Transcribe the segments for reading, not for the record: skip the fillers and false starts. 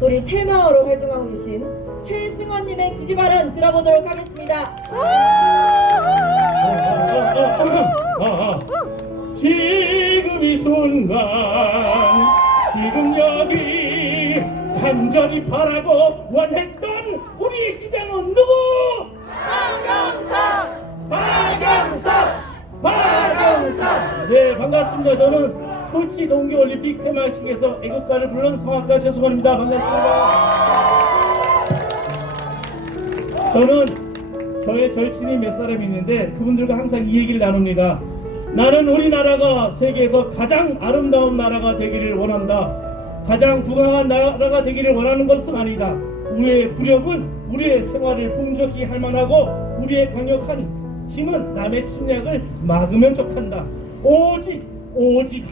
우리 테너로 활동하고 계신 최승원님의 지지 발언 들어보도록 하겠습니다. 지금 이 순간, 지금 여기 간절히 바라고 원했던 우리 시장은 누구? 박영선! 네, 반갑습니다. 저는 소치 동계올림픽 폐막식에서 애국가를 부른 성악가 최승원입니다. 반갑습니다. 저는 저의 절친이 몇 사람이 있는데 그분들과 항상 이 얘기를 나눕니다. 나는 우리나라가 세계에서 가장 아름다운 나라가 되기를 원한다. 가장 부강한 나라가 되기를 원하는 것은 아니다. 우리의 부력은 우리의 생활을 풍족히 할 만하고 우리의 강력한 힘은 남의 침략을 막으면 족한다. 오직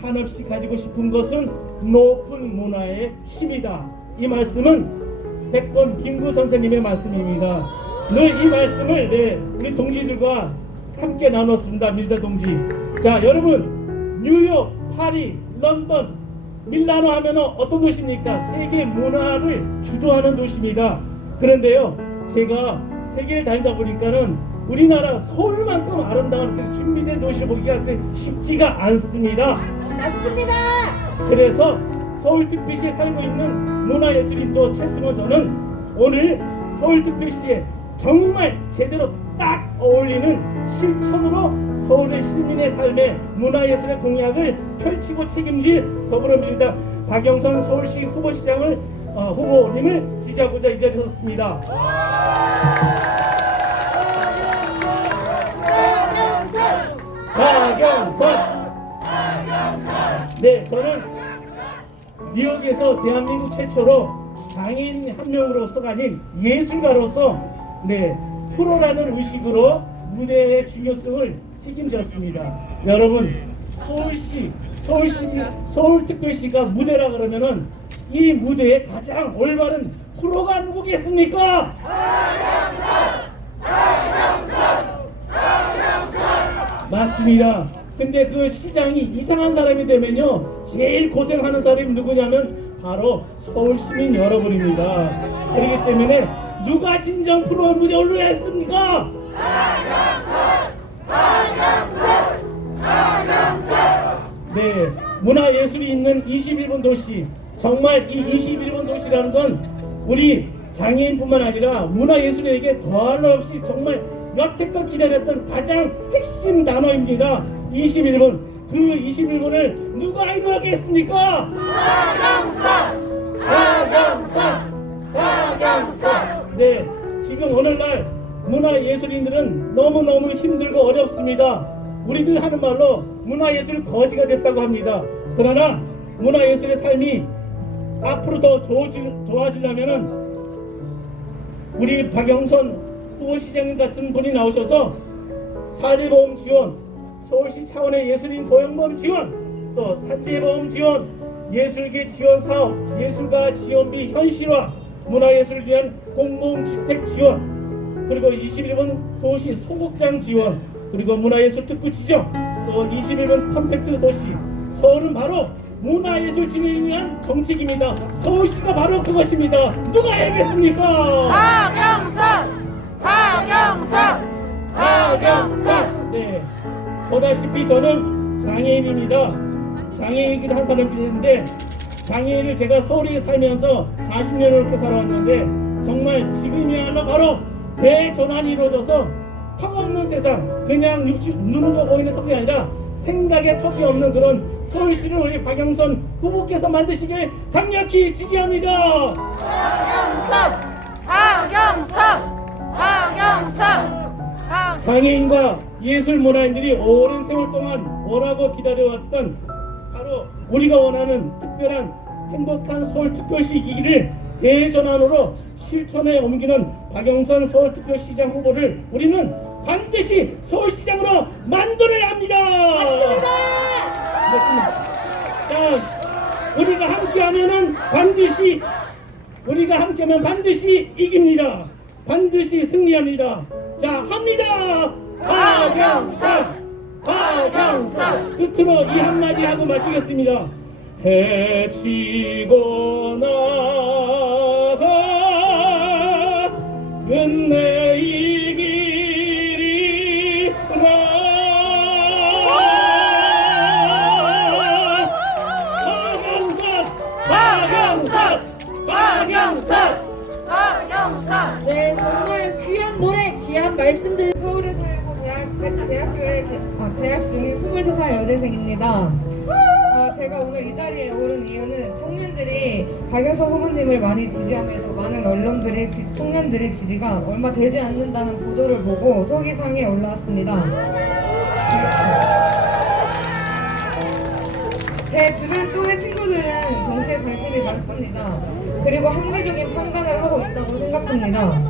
한없이 가지고 싶은 것은 높은 문화의 힘이다. 이 말씀은 백범 김구 선생님의 말씀입니다. 늘 이 말씀을 우리 동지들과 함께 나눴습니다. 밀다 동지. 자, 여러분, 뉴욕, 파리, 런던, 밀라노 하면 어떤 도시입니까? 세계 문화를 주도하는 도시입니다. 그런데요, 제가 세계를 다니다 보니까는 우리나라 서울만큼 아름다운 그 준비된 도시를 보기가 쉽지가 않습니다. 맞습니다. 그래서 서울특별시에 살고 있는 문화예술인 최승원 저는 오늘 서울특별시에 정말 제대로 딱 어울리는 실천으로 서울의 시민의 삶에 문화예술의 공약을 펼치고 책임질 더불어민주당 박영선 서울시 후보시장을 후보님을 지지하고자 이 자리에 섰습니다. 박영선! 네, 저는 뉴욕에서 대한민국 최초로 장인 한 명으로서가 아닌 예술가로서 프로라는 의식으로 무대의 중요성을 책임졌습니다. 여러분, 서울특별시가 무대라 그러면은 이 무대에 가장 올바른 프로가 누구겠습니까? 맞습니다. 근데 그 시장이 이상한 사람이 되면요, 제일 고생하는 사람이 누구냐면 바로 서울시민 여러분입니다. 그렇기 때문에 누가 진정 프로 무대에 올라야 했습니까? 네, 문화예술이 있는 21번 도시. 정말 이 21번 도시라는 건 우리 장애인뿐만 아니라 문화예술에게 더할 나 없이 정말 여태껏 기다렸던 가장 핵심 단어입니다. 21번. 그 21번을 누가 이루겠습니까? 박영선! 네, 지금 오늘날 문화예술인들은 너무너무 힘들고 어렵습니다. 우리들 하는 말로 문화예술 거지가 됐다고 합니다. 그러나 문화예술의 삶이 앞으로 더 좋아지려면은 우리 박영선 후보시장님 같은 분이 나오셔서 4대 보험 지원, 서울시 차원의 예술인 고용보험 지원, 또 3대 보험 지원, 예술계 지원 사업, 예술가 지원비 현실화, 문화예술을 위한 공무원 주택 지원, 그리고 21번 도시 소극장 지원, 그리고 문화예술 특구 지정, 또 21번 컴팩트 도시. 서울은 바로 문화예술 진흥을 위한 정책입니다. 서울시가 바로 그것입니다. 누가 알겠습니까? 박영선! 네, 보다시피 저는 장애인입니다. 장애인이긴 한 사람인데 장애인을 제가 서울에 살면서 40년을 이렇게 살아왔는데 정말 지금이야말로 바로 대전환이 이루어져서 턱없는 세상, 그냥 눈으로 보이는 턱이 아니라 생각의 턱이 없는 그런 서울시를 우리 박영선 후보께서 만드시길 강력히 지지합니다. 박영선! 장애인과 예술문화인들이 오랜 세월 동안 원하고 기다려왔던 바로 우리가 원하는 특별한 행복한 서울특별시기를 대전환으로 실천에 옮기는 박영선 서울특별시장 후보를 우리는 반드시 서울시장으로 만들어야 합니다. 맞습니다. 자, 우리가 함께하면 반드시 이깁니다. 반드시 승리합니다. 자, 합니다. 박영선! 끝으로 이 한마디 하고 마치겠습니다. 해치거나 네, 정말 귀한 노래, 귀한 말씀들. 서울에 살고 대학교에 재학 중인 23살 여대생입니다. 제가 오늘 이 자리에 오른 이유는 청년들이 박영선 후보님을 많이 지지함에도 많은 언론들의 청년들의 지지가 얼마 되지 않는다는 보도를 보고 서기상에 올라왔습니다. 제 주변 또래 친구들은 정치에 관심이 많습니다. 그리고 합리적인 판단을 하고 있다고 생각합니다.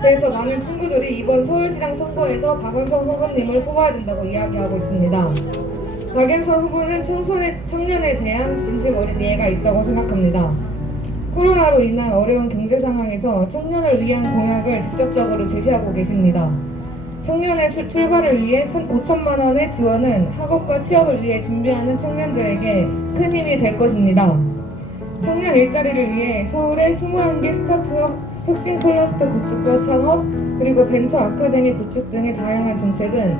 그래서 많은 친구들이 이번 서울시장 선거에서 박영선 후보님을 뽑아야 된다고 이야기하고 있습니다. 박영선 후보는 청년에 대한 진심 어린 이해가 있다고 생각합니다. 코로나로 인한 어려운 경제 상황에서 청년을 위한 공약을 직접적으로 제시하고 계십니다. 청년의 출발을 위해 5천만 원의 지원은 학업과 취업을 위해 준비하는 청년들에게 큰 힘이 될 것입니다. 청년 일자리를 위해 서울의 21개 스타트업 혁신 클러스터 구축과 창업, 그리고 벤처 아카데미 구축 등의 다양한 정책은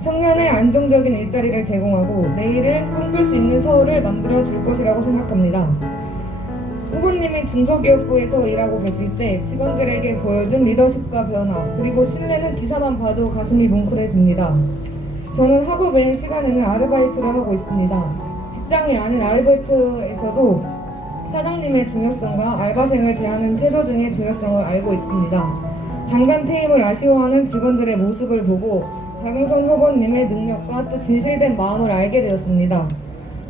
청년의 안정적인 일자리를 제공하고 내일을 꿈꿀 수 있는 서울을 만들어 줄 것이라고 생각합니다. 후보님이 중소기업부에서 일하고 계실 때 직원들에게 보여준 리더십과 변화, 그리고 신뢰는 기사만 봐도 가슴이 뭉클해집니다. 저는 학업 외의 시간에는 아르바이트를 하고 있습니다. 직장이 아닌 아르바이트에서도 사장님의 중요성과 알바생을 대하는 태도 등의 중요성을 알고 있습니다. 장관 퇴임을 아쉬워하는 직원들의 모습을 보고 박영선 후보님의 능력과 또 진실된 마음을 알게 되었습니다.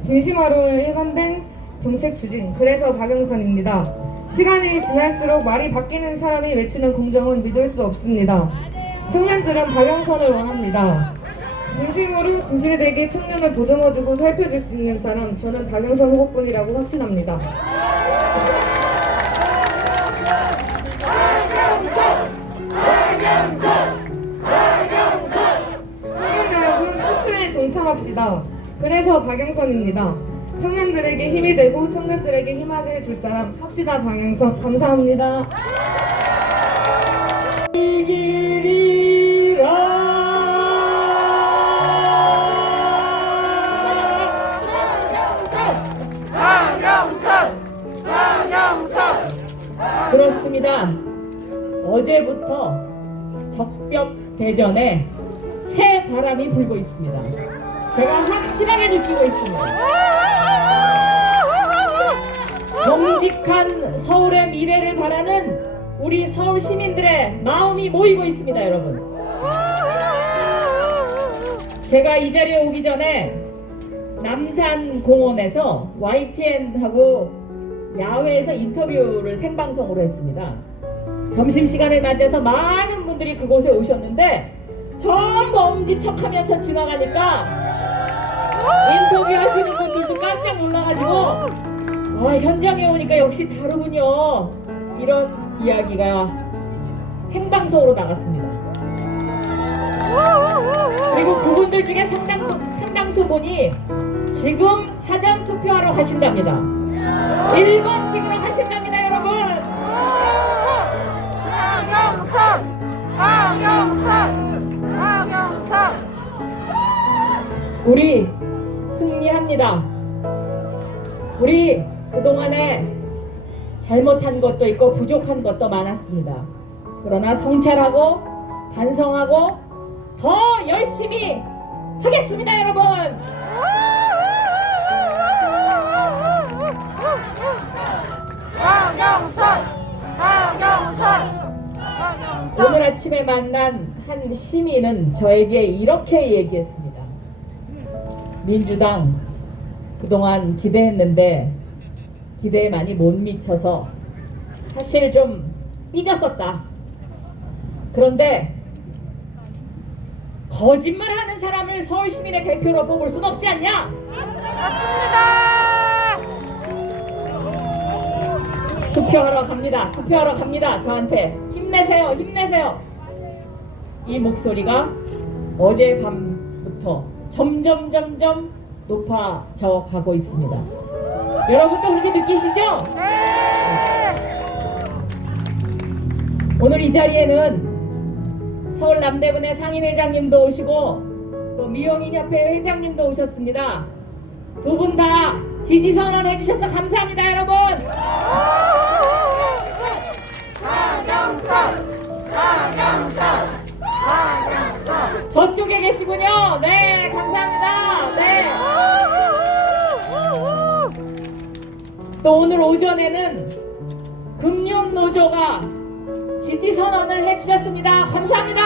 진심으로 일관된 정책 추진, 그래서 박영선입니다. 시간이 지날수록 말이 바뀌는 사람이 외치는 공정은 믿을 수 없습니다. 청년들은 박영선을 원합니다. 진심으로 진실되게 청년을 보듬어주고 살펴줄 수 있는 사람, 저는 박영선 후보뿐이라고 확신합니다. 청년 여러분, 투표에 동참합시다. 그래서 박영선입니다. 청년들에게 힘이 되고 청년들에게 희망을 줄 사람, 합시다 박영선. 감사합니다. 그렇습니다. 어제부터 적벽 대전에 새 바람이 불고 있습니다. 제가 확실하게 느끼고 있습니다. 정직한 서울의 미래를 바라는 우리 서울 시민들의 마음이 모이고 있습니다, 여러분. 제가 이 자리에 오기 전에 남산공원에서 YTN하고 야외에서 인터뷰를 생방송으로 했습니다. 점심시간을 맞아서 많은 분들이 그곳에 오셨는데 전부 엄지척하면서 지나가니까 인터뷰하시는 분들도 깜짝 놀라가지고 현장에 오니까 역시 다르군요, 이런 이야기가 생방송으로 나갔습니다. 그리고 그분들 중에 상당수 분이 지금 사전 투표하러 가신답니다. 1번 찍으러 가신답니다, 여러분. 박영선. 우리 승리합니다. 우리 그동안에 잘못한 것도 있고 부족한 것도 많았습니다. 그러나 성찰하고 반성하고 더 열심히 하겠습니다, 여러분. 오늘 아침에 만난 한 시민은 저에게 이렇게 얘기했습니다. 민주당 그동안 기대했는데 기대에 많이 못 미쳐서 사실 좀 삐졌었다. 그런데 거짓말하는 사람을 서울 시민의 대표로 뽑을 순 없지 않냐? 투표하러 갑니다. 저한테 힘내세요, 힘내세요. 이 목소리가 어젯밤부터 점점 높아져 가고 있습니다. 여러분도 그렇게 느끼시죠? 오늘 이 자리에는 서울 남대문의 상인회장님도 오시고 또 미용인협회 회장님도 오셨습니다. 두 분 다 지지선언 해주셔서 감사합니다, 여러분. 박영선. 전에는 금융노조가 지지선언을 해주셨습니다. 감사합니다.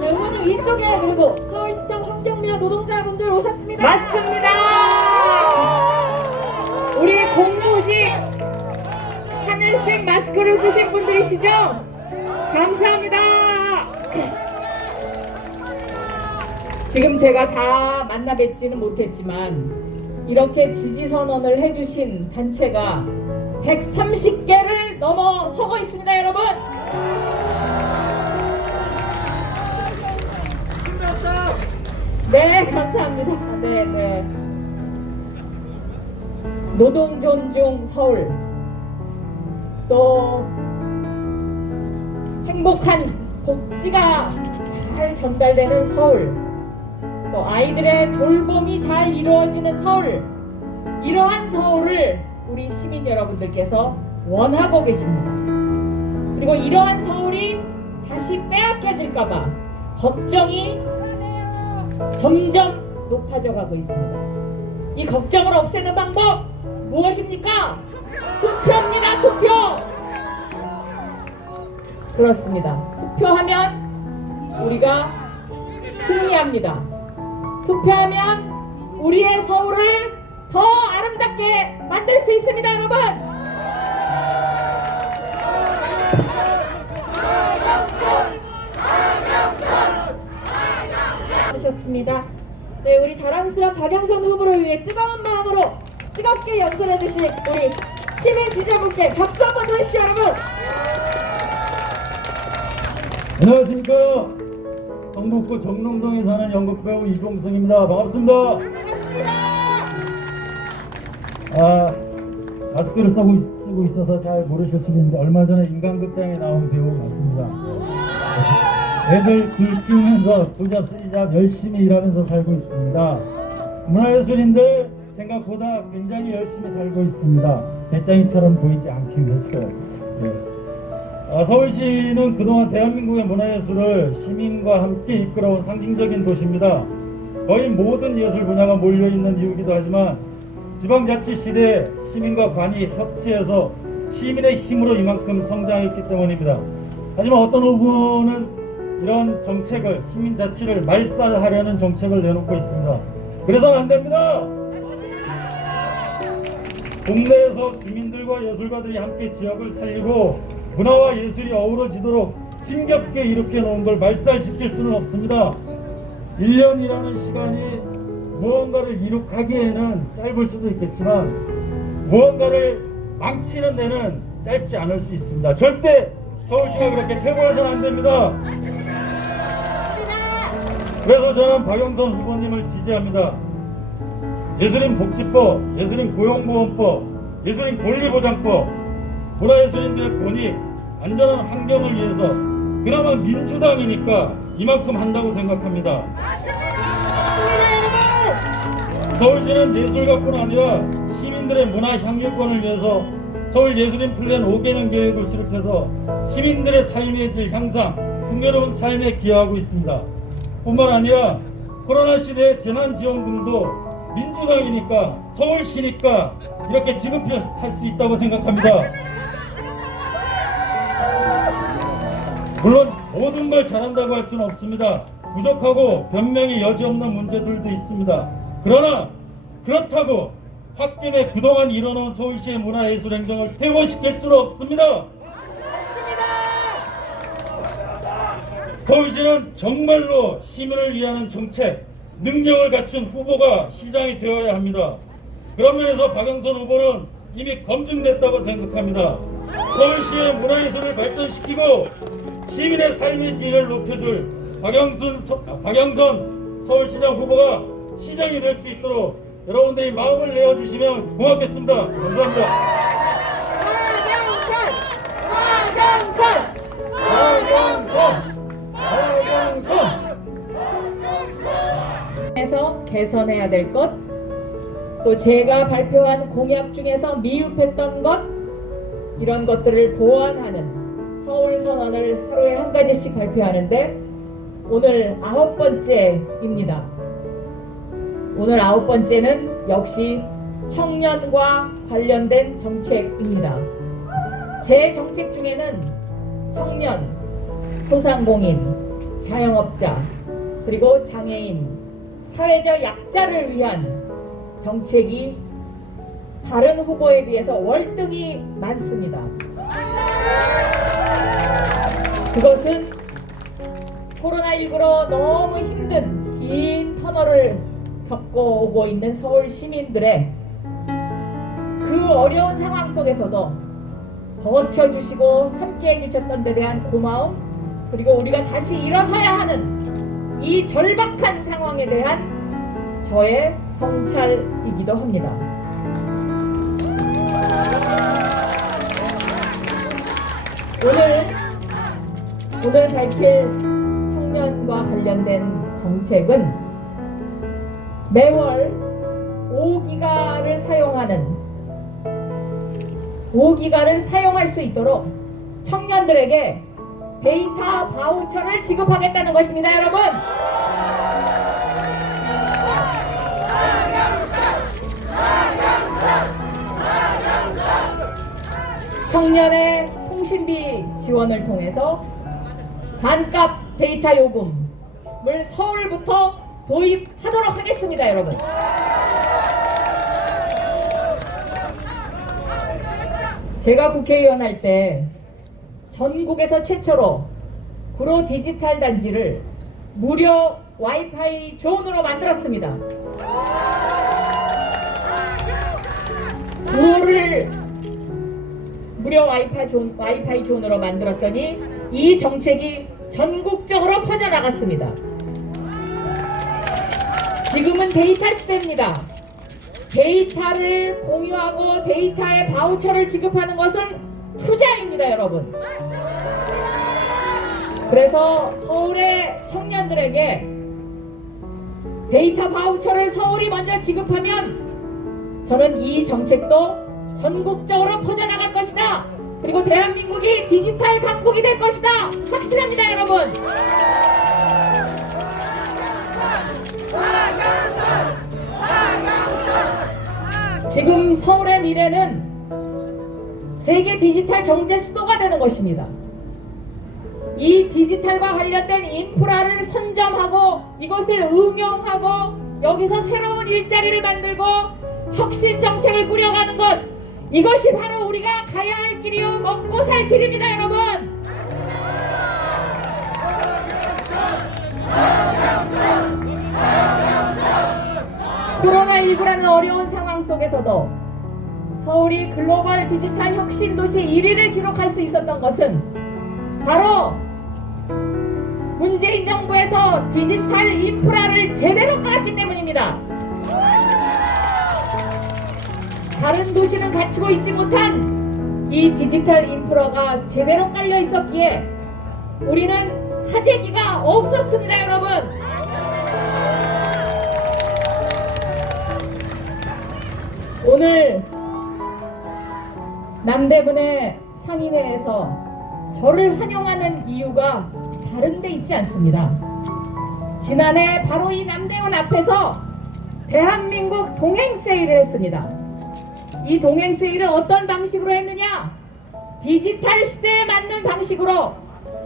네, 의원님 위쪽에 그리고 서울시청 환경미화 노동자분들 오셨습니다. 맞습니다. 우리 공무직 하늘색 마스크를 쓰신 분들이시죠? 감사합니다. 지금 제가 다 만나 뵙지는 못했지만 이렇게 지지선언을 해주신 단체가 130개를 넘어서고 있습니다, 여러분. 네, 감사합니다. 네, 네. 노동 존중 서울, 또 행복한 복지가 잘 전달되는 서울, 또 아이들의 돌봄이 잘 이루어지는 서울, 이러한 서울을 우리 시민 여러분들께서 원하고 계십니다. 그리고 이러한 서울이 다시 빼앗겨질까봐 걱정이 점점 높아져 가고 있습니다. 이 걱정을 없애는 방법 무엇입니까? 투표입니다. 투표. 그렇습니다. 투표하면 우리가 승리합니다. 투표하면 우리의 서울을 더 아름답게 만들 수 있습니다, 여러분. 주셨습니다. 네, 우리 자랑스러운 박영선 후보를 위해 뜨거운 마음으로 뜨겁게 연설해 주실 우리 시민 지지자분께 박수 한번 주십시오, 여러분. 안녕하십니까. 성북구 정릉동에 사는 연극배우 이종승입니다. 반갑습니다. 반갑습니다. 마스크를 쓰고 있어서 잘 모르실 수도 있는데 얼마 전에 인간극장에 나온 배우 맞습니다. 애들 둘 키우면서 두잡 쓰리잡 열심히 일하면서 살고 있습니다. 문화예술인들 생각보다 굉장히 열심히 살고 있습니다. 배짱이처럼 보이지 않긴 했어요. 네. 서울시는 그동안 대한민국의 문화예술을 시민과 함께 이끌어온 상징적인 도시입니다. 거의 모든 예술 분야가 몰려있는 이유기도 하지만 지방자치 시대에 시민과 관이 협치해서 시민의 힘으로 이만큼 성장했기 때문입니다. 하지만 어떤 후보는 이런 정책을, 시민자치를 말살하려는 정책을 내놓고 있습니다. 그래서는 안 됩니다. 국내에서 주민들과 예술가들이 함께 지역을 살리고 문화와 예술이 어우러지도록 힘겹게 일으켜 놓은 걸 말살시킬 수는 없습니다. 1년이라는 시간이 무언가를 이룩하기에는 짧을 수도 있겠지만 무언가를 망치는 데는 짧지 않을 수 있습니다. 절대 서울시가 그렇게 퇴보해서는 안 됩니다. 그래서 저는 박영선 후보님을 지지합니다. 예술인 복지법, 예술인 고용보험법, 예술인 권리보장법, 문화예술인들의 권익, 안전한 환경을 위해서 그나마 민주당이니까 이만큼 한다고 생각합니다. 서울시는 예술가뿐 아니라 시민들의 문화 향유권을 위해서 서울예술인 플랜 5개년 계획을 수립해서 시민들의 삶의 질 향상, 풍요로운 삶에 기여하고 있습니다. 뿐만 아니라 코로나 시대의 재난지원금도 민주당이니까 서울시니까 이렇게 지급할 수 있다고 생각합니다. 물론 모든 걸 잘한다고 할 수는 없습니다. 부족하고 변명의 여지 없는 문제들도 있습니다. 그러나 그렇다고 홧김에 그동안 이뤄놓은 서울시의 문화예술 행정을 퇴보시킬 수는 없습니다. 서울시는 정말로 시민을 위하는 정책, 능력을 갖춘 후보가 시장이 되어야 합니다. 그런 면에서 박영선 후보는 이미 검증됐다고 생각합니다. 서울시의 문화예술을 발전시키고 시민의 삶의 질을 높여줄 박영선 서울시장 후보가 시장이 될 수 있도록 여러분들이 마음을 내어주시면 고맙겠습니다. 감사합니다. 에서 개선해야 될 것, 또 제가 발표한 공약 중에서 미흡했던 것, 이런 것들을 보완하는 서울 선언을 하루에 한 가지씩 발표하는데 오늘 9번째입니다. 오늘 9번째는 역시 청년과 관련된 정책입니다. 제 정책 중에는 청년, 소상공인, 자영업자, 그리고 장애인, 사회적 약자를 위한 정책이 다른 후보에 비해서 월등히 많습니다. 그것은 코로나19로 너무 힘든 긴 터널을 겪어오고 있는 서울 시민들의 그 어려운 상황 속에서도 버텨주시고 함께해 주셨던 데 대한 고마움, 그리고 우리가 다시 일어서야 하는 이 절박한 상황에 대한 저의 성찰이기도 합니다. 오늘 밝힐 청년과 관련된 정책은 매월 5기가를 사용할 수 있도록 청년들에게 데이터 바우처를 지급하겠다는 것입니다, 여러분. 청년의 통신비 지원을 통해서 반값 데이터 요금을 서울부터 도입하도록 하겠습니다, 여러분. 제가 국회의원 할 때 전국에서 최초로 구로 디지털 단지를 무료 와이파이 존으로 만들었습니다. 구로를 무료 와이파이 존으로 만들었더니 이 정책이 전국적으로 퍼져나갔습니다. 지금은 데이터 시대입니다. 데이터를 공유하고 데이터의 바우처를 지급하는 것은 투자입니다, 여러분. 그래서 서울의 청년들에게 데이터 바우처를 서울이 먼저 지급하면 저는 이 정책도 전국적으로 퍼져나갈 것이다. 그리고 대한민국이 디지털 강국이 될 것이다. 확신합니다, 여러분. 지금 서울의 미래는 세계 디지털 경제 수도가 되는 것입니다. 이 디지털과 관련된 인프라를 선점하고 이것을 응용하고 여기서 새로운 일자리를 만들고 혁신 정책을 꾸려가는 것, 이것이 바로 우리가 가야 할 길이요, 먹고 살 길입니다, 여러분. 코로나19라는 어려운 상황 속에서도 서울이 글로벌 디지털 혁신 도시 1위를 기록할 수 있었던 것은 바로 문재인 정부에서 디지털 인프라를 제대로 깔았기 때문입니다. 다른 도시는 갖추고 있지 못한 이 디지털 인프라가 제대로 깔려 있었기에 우리는 사재기가 없었습니다, 여러분. 오늘 남대문의 상인회에서 저를 환영하는 이유가 다른 데 있지 않습니다. 지난해 바로 이 남대문 앞에서 대한민국 동행 세일을 했습니다. 이 동행 세일을 어떤 방식으로 했느냐? 디지털 시대에 맞는 방식으로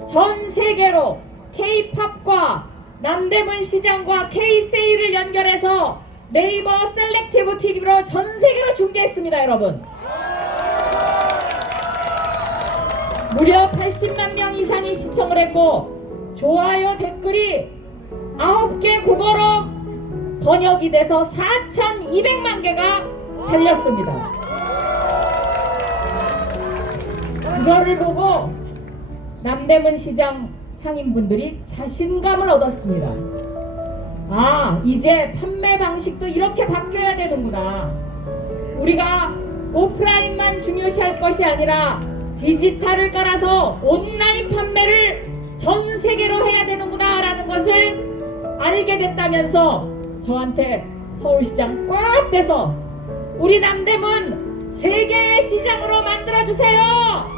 전 세계로 K-팝과 남대문 시장과 K-세일을 연결해서 네이버 셀렉티브 TV로 전 세계로 중계했습니다, 여러분. 무려 80만 명 이상이 시청을 했고 좋아요 댓글이 9개 국어로 번역이 돼서 4,200만 개가 달렸습니다. 그거를 보고 남대문 시장 상인분들이 자신감을 얻었습니다. 아, 이제 판매 방식도 이렇게 바뀌어야 되는구나. 우리가 오프라인만 중요시할 것이 아니라 디지털을 깔아서 온라인 판매를 전 세계로 해야 되는구나 라는 것을 알게 됐다면서 저한테 서울시장 꽉 돼서 우리 남대문 세계의 시장으로 만들어주세요.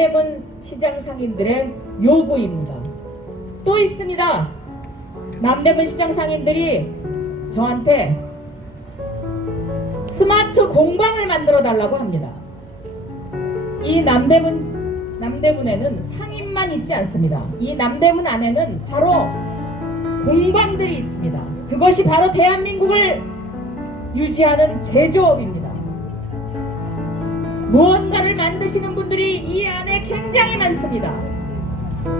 남대문 시장 상인들의 요구입니다. 또 있습니다. 남대문 시장 상인들이 저한테 스마트 공방을 만들어 달라고 합니다. 이 남대문에는 상인만 있지 않습니다. 이 남대문 안에는 바로 공방들이 있습니다. 그것이 바로 대한민국을 유지하는 제조업입니다. 무언가를 만드시는 분들이 이 안에 굉장히 많습니다.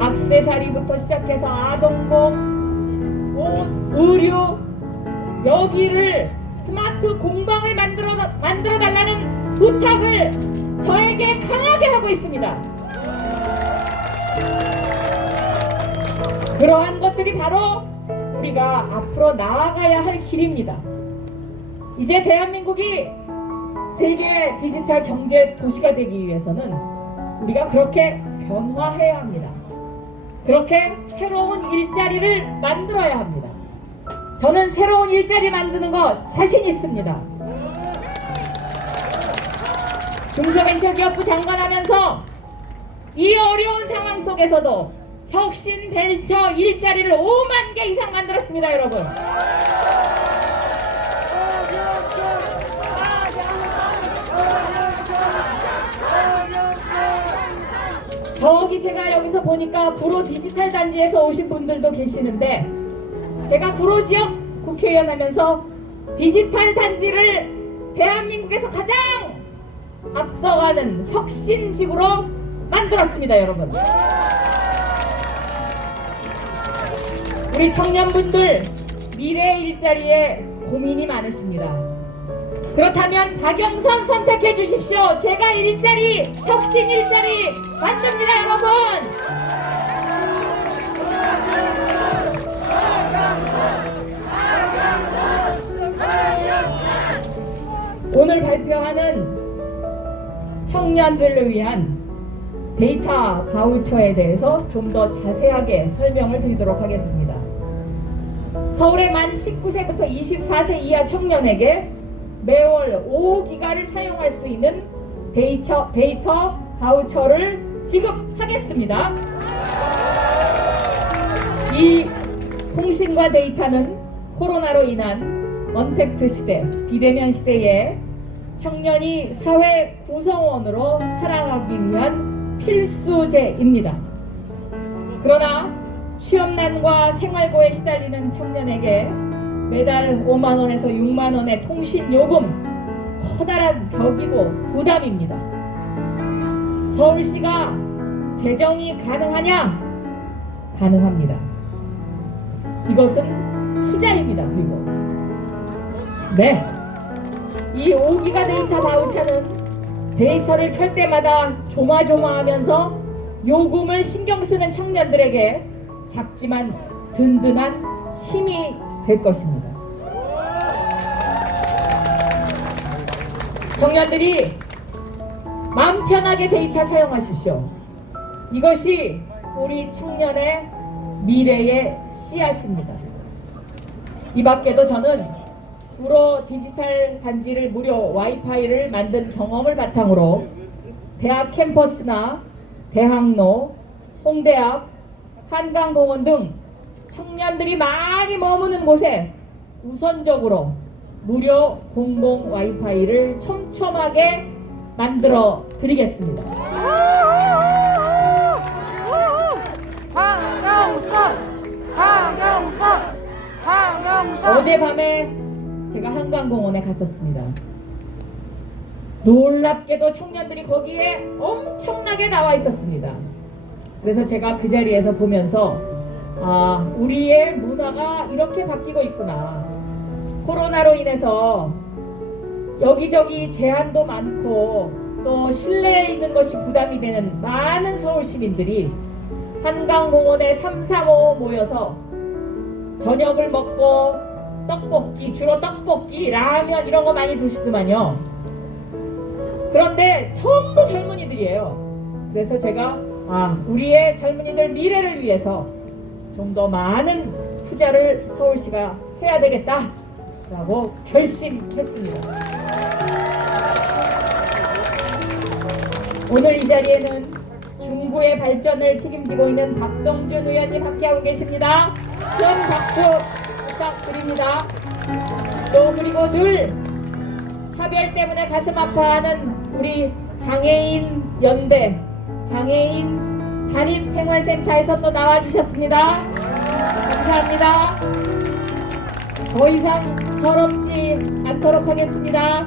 액세서리부터 시작해서 아동복, 옷, 의류, 여기를 스마트 공방을 만들어 달라는 부탁을 저에게 강하게 하고 있습니다. 그러한 것들이 바로 우리가 앞으로 나아가야 할 길입니다. 이제 대한민국이 세계 디지털 경제 도시가 되기 위해서는 우리가 그렇게 변화해야 합니다. 그렇게 새로운 일자리를 만들어야 합니다. 저는 새로운 일자리 만드는 거 자신 있습니다. 중소벤처기업부 장관하면서 이 어려운 상황 속에서도 혁신 벤처 일자리를 5만 개 이상 만들었습니다, 여러분. 저기 제가 여기서 보니까 구로 디지털 단지에서 오신 분들도 계시는데, 제가 구로 지역 국회의원 하면서 디지털 단지를 대한민국에서 가장 앞서가는 혁신지구로 만들었습니다, 여러분. 우리 청년분들 미래 일자리에 고민이 많으십니다. 그렇다면 박영선 선택해 주십시오. 제가 일자리, 혁신 일자리 만듭니다, 여러분. 오늘 발표하는 청년들을 위한 데이터 바우처에 대해서 좀 더 자세하게 설명을 드리도록 하겠습니다. 서울의 만 19세부터 24세 이하 청년에게 매월 5기가를 사용할 수 있는 데이터 바우처를 지급하겠습니다. 이 통신과 데이터는 코로나로 인한 언택트 시대, 비대면 시대에 청년이 사회 구성원으로 살아가기 위한 필수제입니다. 그러나 취업난과 생활고에 시달리는 청년에게 매달 5만원에서 6만원의 통신요금, 커다란 벽이고 부담입니다. 서울시가 재정이 가능하냐? 가능합니다. 이것은 투자입니다. 그리고 네, 이 5기가 데이터 바우처는 데이터를 켤 때마다 조마조마하면서 요금을 신경 쓰는 청년들에게 작지만 든든한 힘이 될 것입니다. 청년들이 마음 편하게 데이터 사용하십시오. 이것이 우리 청년의 미래의 씨앗입니다. 이 밖에도 저는 구로 디지털 단지를 무료 와이파이를 만든 경험을 바탕으로 대학 캠퍼스나 대학로, 홍대 앞, 한강공원 등 청년들이 많이 머무는 곳에 우선적으로 무료 공공 와이파이를 촘촘하게 만들어 드리겠습니다. 어젯밤에 제가 한강공원에 갔었습니다. 놀랍게도 청년들이 거기에 엄청나게 나와 있었습니다. 그래서 제가 그 자리에서 보면서 우리의 문화가 이렇게 바뀌고 있구나. 코로나로 인해서 여기저기 제한도 많고 또 실내에 있는 것이 부담이 되는 많은 서울 시민들이 한강공원에 3, 4, 5 모여서 저녁을 먹고 떡볶이, 주로 떡볶이, 라면 이런 거 많이 드시더만요. 그런데 전부 젊은이들이에요. 그래서 제가 우리의 젊은이들 미래를 위해서 좀 더 많은 투자를 서울시가 해야 되겠다라고 결심했습니다. 오늘 이 자리에는 중구의 발전을 책임지고 있는 박성준 의원님 함께하고 계십니다. 큰 박수 부탁드립니다. 또 그리고 늘 차별 때문에 가슴 아파하는 우리 장애인 연대, 장애인 자립생활센터에서 또 나와주셨습니다. 감사합니다. 더 이상 서럽지 않도록 하겠습니다.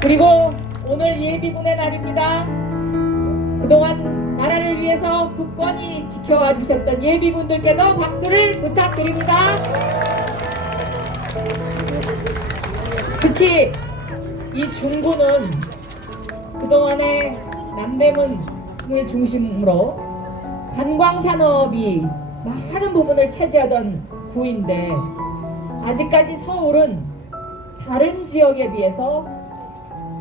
그리고 오늘 예비군의 날입니다. 그동안 나라를 위해서 굳건히 지켜와 주셨던 예비군들께도 박수를 부탁드립니다. 특히 이 중구는 그동안에 남대문을 중심으로 관광산업이 많은 부분을 차지하던 구인데 아직까지 서울은 다른 지역에 비해서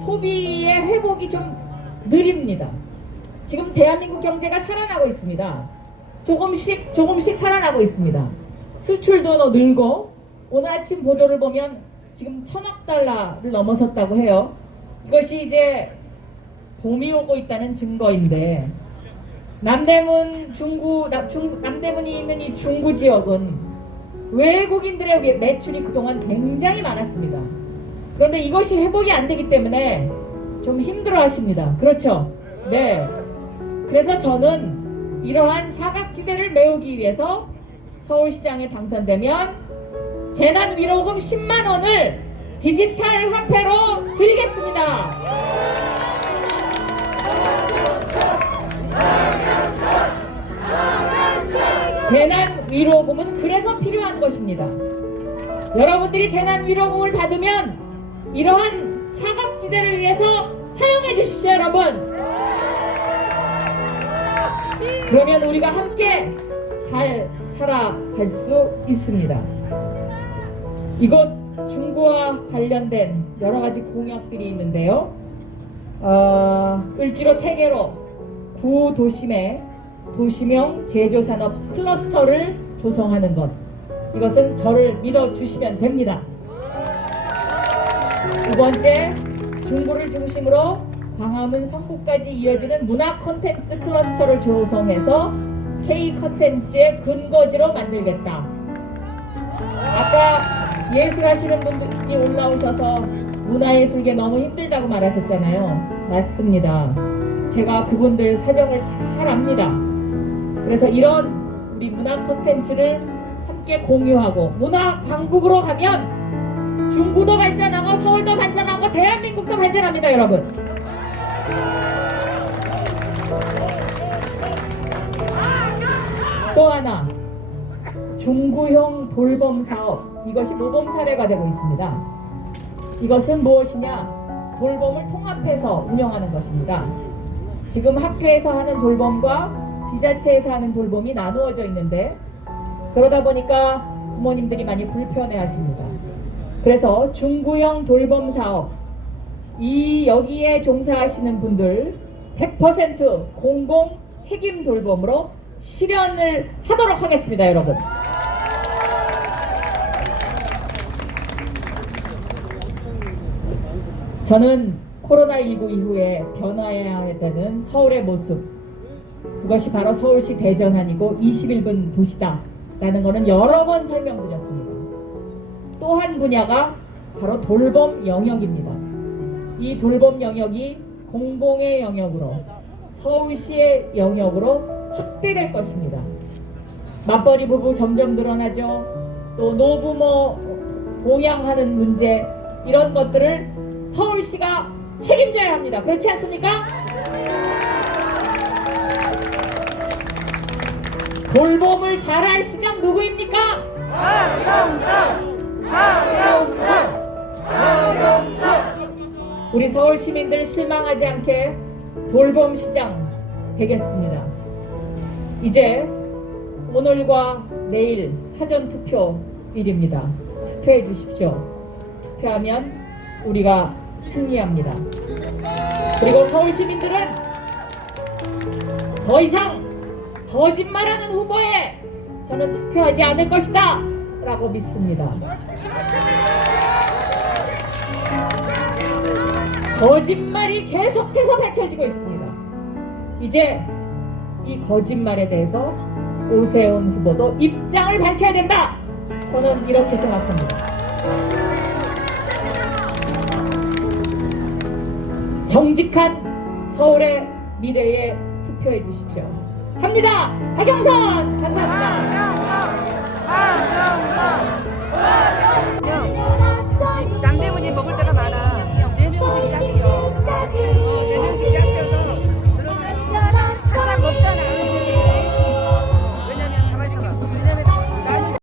소비의 회복이 좀 느립니다. 지금 대한민국 경제가 살아나고 있습니다. 조금씩 살아나고 있습니다. 수출도 늘고 오늘 아침 보도를 보면 지금 1,000억 달러를 넘어섰다고 해요. 이것이 이제 봄이 오고 있다는 증거인데 남대문이 있는 이 중구 지역은 외국인들의 매출이 그동안 굉장히 많았습니다. 그런데 이것이 회복이 안 되기 때문에 좀 힘들어 하십니다. 그렇죠? 네. 그래서 저는 이러한 사각지대를 메우기 위해서 서울시장에 당선되면 재난위로금 10만 원을 디지털 화폐로 드리겠습니다. 재난위로금은 그래서 필요한 것입니다. 여러분들이 재난위로금을 받으면 이러한 사각지대를 위해서 사용해 주십시오, 여러분. 그러면 우리가 함께 잘 살아갈 수 있습니다. 이곳 중구와 관련된 여러 가지 공약들이 있는데요. 을지로 태계로 구도심에 도시명 제조산업 클러스터를 조성하는 것. 이것은 저를 믿어주시면 됩니다. 두 번째, 중구를 중심으로 광화문 성구까지 이어지는 문화 콘텐츠 클러스터를 조성해서 K 콘텐츠의 근거지로 만들겠다. 아까 예술하시는 분들이 올라오셔서 문화예술계 너무 힘들다고 말하셨잖아요. 맞습니다. 제가 그분들 사정을 잘 압니다. 그래서 이런 우리 문화 콘텐츠를 함께 공유하고 문화 강국으로 가면 중구도 발전하고 서울도 발전하고 대한민국도 발전합니다, 여러분. 또 하나, 중구형 돌봄 사업. 이것이 모범 사례가 되고 있습니다. 이것은 무엇이냐? 돌봄을 통합해서 운영하는 것입니다. 지금 학교에서 하는 돌봄과 지자체에서 하는 돌봄이 나누어져 있는데 그러다 보니까 부모님들이 많이 불편해 하십니다. 그래서 중구형 돌봄 사업, 여기에 종사하시는 분들 100% 공공 책임 돌봄으로 실현을 하도록 하겠습니다, 여러분. 저는 코로나19 이후에 변화해야 했다는 서울의 모습, 그것이 바로 서울시 대전환이고 21분 도시다 라는 것은 여러 번 설명드렸습니다. 또 한 분야가 바로 돌봄 영역입니다. 이 돌봄 영역이 공공의 영역으로, 서울시의 영역으로 확대될 것입니다. 맞벌이 부부 점점 늘어나죠. 또 노부모 봉양하는 문제, 이런 것들을 서울시가 책임져야 합니다. 그렇지 않습니까? 돌봄을 잘할 시장 누구입니까? 박영선! 우리 서울 시민들 실망하지 않게 돌봄 시장 되겠습니다. 이제 오늘과 내일 사전 투표일입니다. 투표해 주십시오. 투표하면 우리가 승리합니다. 그리고 서울 시민들은 더 이상 거짓말하는 후보에 저는 투표하지 않을 것이다 라고 믿습니다. 거짓말이 계속해서 밝혀지고 있습니다. 이제 이 거짓말에 대해서 오세훈 후보도 입장을 밝혀야 된다. 저는 이렇게 생각합니다. 정직한 서울의 미래에 투표해 주십시오. 합니다. 박영선 감사합니다.